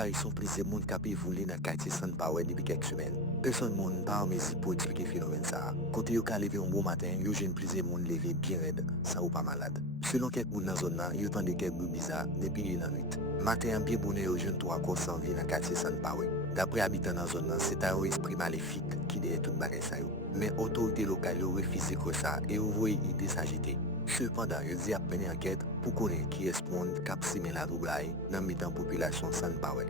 disparition pleze moun kapi voule nan kati san pawe depi kek semen. Person moun pa mezi pou explike fenomen sa. Kote yo ka leve un bon matin, yo jen pleze moun leve bien red, sa ou pa malade. Selon kek moun nan zon nan, yo tande kek bou biza depi li nan nuit. Matin an bien bonne yo jen 3 kos sanvi nan kati san pawe. Dapre habitan nan zon nan, se ta yo esprit maléfique ki deye tout bagay sa yo. Men otorite lokal yo refize ko sa e yo voye ide s'agite. Cependant, yo di ap mene anket pou konen ki es moun kap simen la troublai nan mitan populasyon san pawe.